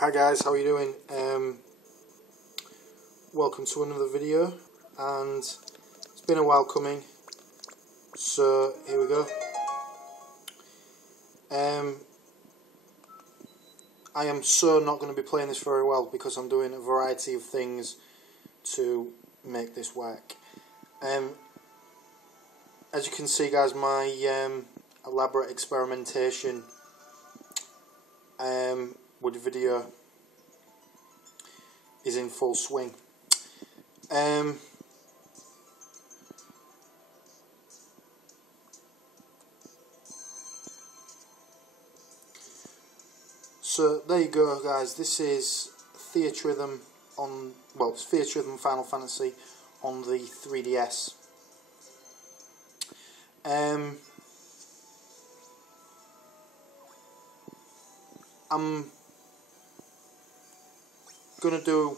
Hi guys, how are you doing? Welcome to another video, and it's been a while coming, so here we go. I am so not going to be playing this very well because I'm doing a variety of things to make this work. As you can see guys, my elaborate experimentation with the video is in full swing. So there you go guys, this is Theatrhythm on, well, it's Theatrhythm Final Fantasy on the 3DS. I'm gonna do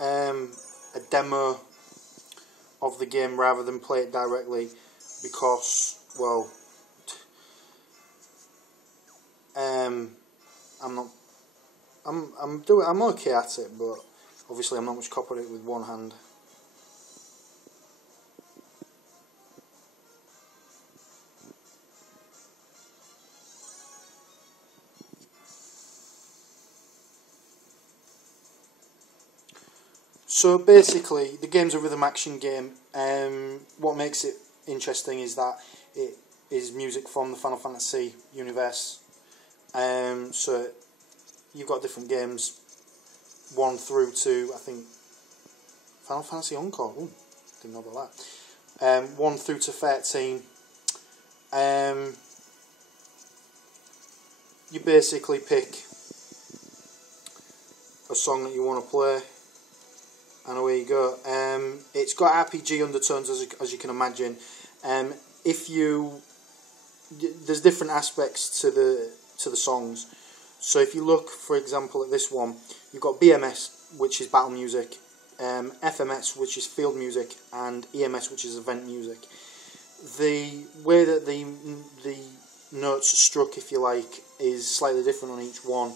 a demo of the game rather than play it directly because, well, I'm okay at it, but obviously I'm not much cop at it with one hand. So basically, the game's a rhythm action game. What makes it interesting is that it is music from the Final Fantasy universe. So you've got different games, 1 through to, I think, Final Fantasy Encore. Ooh, didn't know about that. 1 through to 13. You basically pick a song that you want to play, and away you go. It's got RPG undertones, as you can imagine. There's different aspects to the songs. So if you look, for example, at this one, you've got BMS, which is battle music, FMS, which is field music, and EMS, which is event music. The way that the notes are struck, if you like, is slightly different on each one.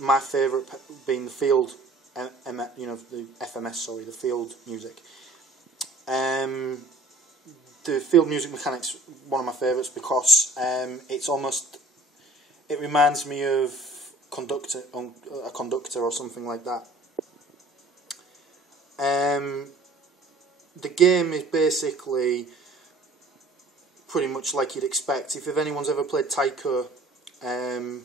My favourite being the field, the FMS, sorry, the field music. The field music mechanics, one of my favourites because it reminds me of a conductor or something like that. The game is basically pretty much like you'd expect. If anyone's ever played Taiko, the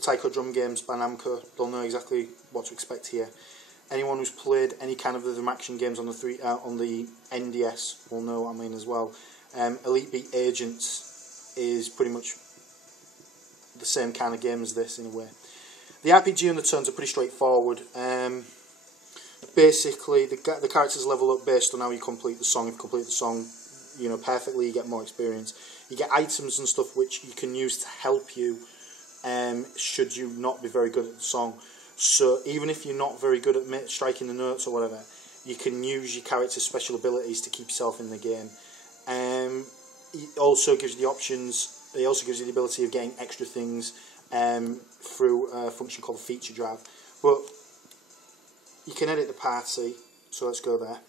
Taiko drum games by Namco, they'll know exactly what to expect here. Anyone who's played any kind of rhythm action games on the NDS will know what I mean as well. Elite Beat Agents is pretty much the same kind of game as this in a way. The RPG undertones are pretty straightforward. Basically, the characters level up based on how you complete the song. If you complete the song, perfectly, you get more experience. You get items and stuff which you can use to help you, should you not be very good at the song. So even if you're not very good at striking the notes or whatever, you can use your character's special abilities to keep yourself in the game. It also gives you the options. It also gives you the ability of getting extra things through a function called feature drive. But you can edit the party, so let's go there.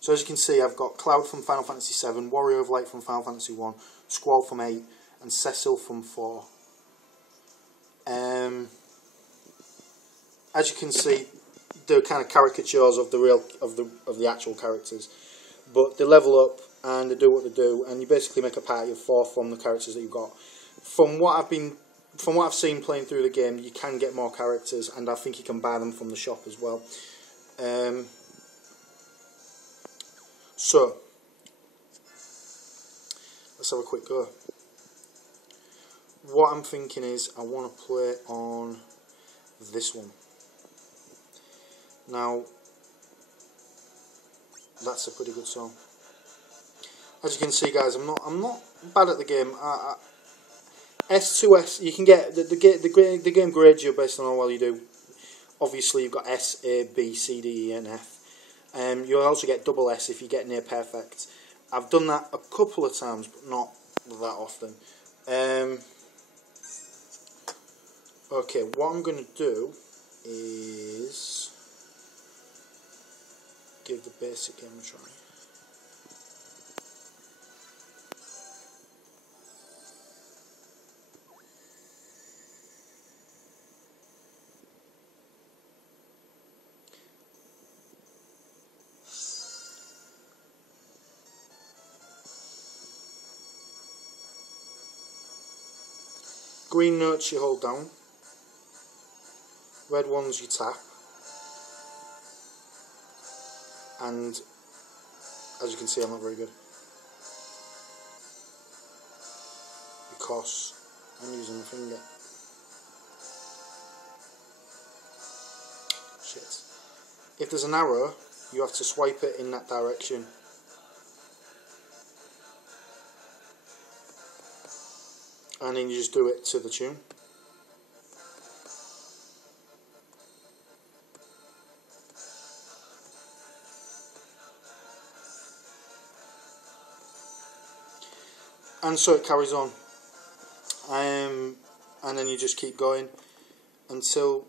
So as you can see, I've got Cloud from Final Fantasy 7, Warrior of Light from Final Fantasy 1, Squall from 8, and Cecil from 4. As you can see, they're kind of caricatures of the actual characters, but they level up and they do what they do, and you basically make a party of 4 from the characters that you've got. From what I've seen playing through the game, you can get more characters, and I think you can buy them from the shop as well. So let's have a quick go. What I'm thinking is I want to play on this one. Now, that's a pretty good song. As you can see, guys, I'm not bad at the game. S to S, you can get the game grades you based on how well you do. Obviously, you've got S, A, B, C, D, E, and F. You'll also get double S if you get near perfect. I've done that a couple of times, but not that often. Okay, what I'm going to do is give the basic game a try. Green notes you hold down, red ones you tap, and as you can see I'm not very good because I'm using my finger. Shit. If there's an arrow, you have to swipe it in that direction. And then you just do it to the tune. And so it carries on. And then you just keep going until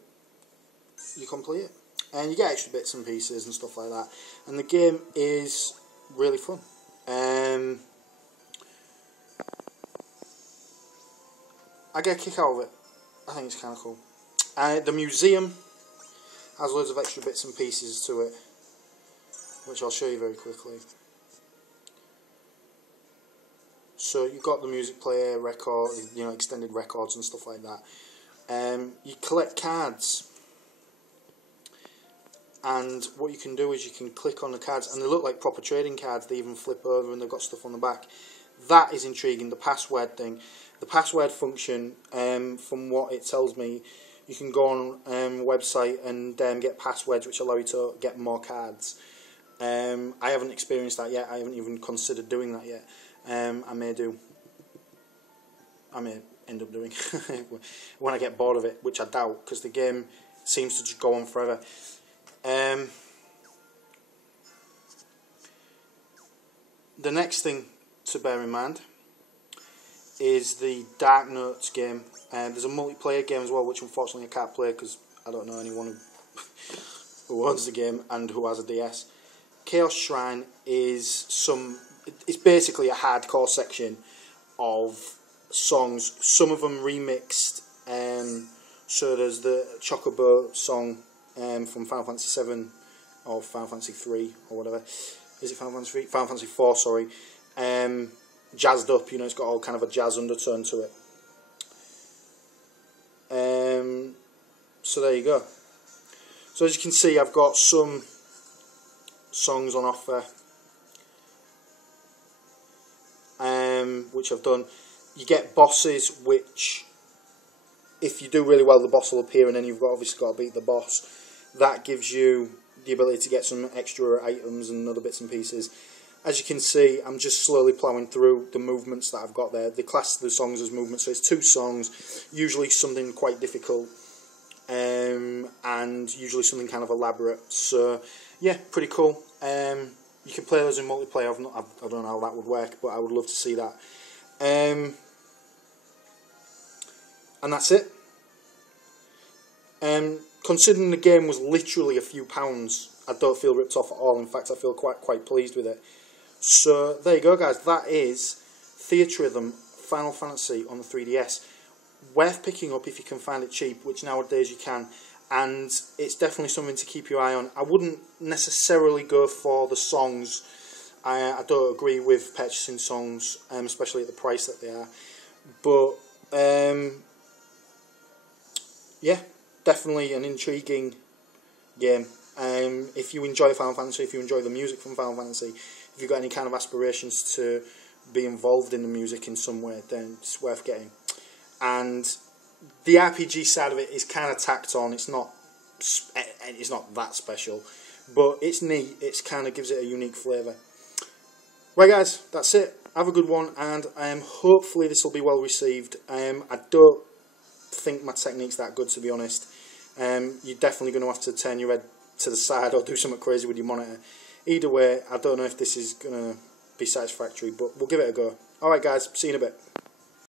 you complete it. And you get extra bits and pieces and stuff like that. And the game is really fun. I get a kick out of it. I think it's kind of cool. The museum has loads of extra bits and pieces to it, which I'll show you very quickly. So you've got the music player, record, extended records and stuff like that. You collect cards, and what you can do is you can click on the cards, and they look like proper trading cards. They even flip over, and they've got stuff on the back. That is intriguing. The password thing. The password function, from what it tells me, you can go on a website and get passwords which allow you to get more cards. I haven't experienced that yet. I haven't even considered doing that yet. I may end up doing when I get bored of it, which I doubt, because the game seems to just go on forever. The next thing to bear in mind is the Dark Notes game. There's a multiplayer game as well, which unfortunately I can't play because I don't know anyone who owns the game and who has a DS. Chaos Shrine is it's basically a hardcore section of songs, some of them remixed. So there's the Chocobo song from Final Fantasy VII or Final Fantasy 3 or whatever. Is it Final Fantasy 3? Final Fantasy 4, sorry. Jazzed up, it's got all kind of a jazz undertone to it. So there you go. So as you can see, I've got some songs on offer, which I've done. You get bosses, which if you do really well, the boss will appear, and then you've obviously got to beat the boss. That gives you the ability to get some extra items and other bits and pieces. As you can see, I'm just slowly ploughing through the movements that I've got there. They class the songs as movements, so it's 2 songs, usually something quite difficult, and usually something kind of elaborate. So, yeah, pretty cool. You can play those in multiplayer. I don't know how that would work, but I would love to see that. And that's it. Considering the game was literally a few pounds, I don't feel ripped off at all. In fact, I feel quite pleased with it. So there you go, guys. That is Theatrhythm Final Fantasy on the 3DS. Worth picking up if you can find it cheap, which nowadays you can. And it's definitely something to keep your eye on. I wouldn't necessarily go for the songs. I don't agree with purchasing songs, especially at the price that they are. But yeah, definitely an intriguing game. If you enjoy Final Fantasy, if you enjoy the music from Final Fantasy, if you've got any kind of aspirations to be involved in the music in some way, then it's worth getting. And the RPG side of it is kind of tacked on. It's not that special, but it's neat. It kind of gives it a unique flavour. Right, guys, that's it. Have a good one, and hopefully this will be well received. I don't think my technique's that good, to be honest. You're definitely going to have to turn your head to the side or do something crazy with your monitor. Either way, I don't know if this is going to be satisfactory, but we'll give it a go. Alright guys, see you in a bit.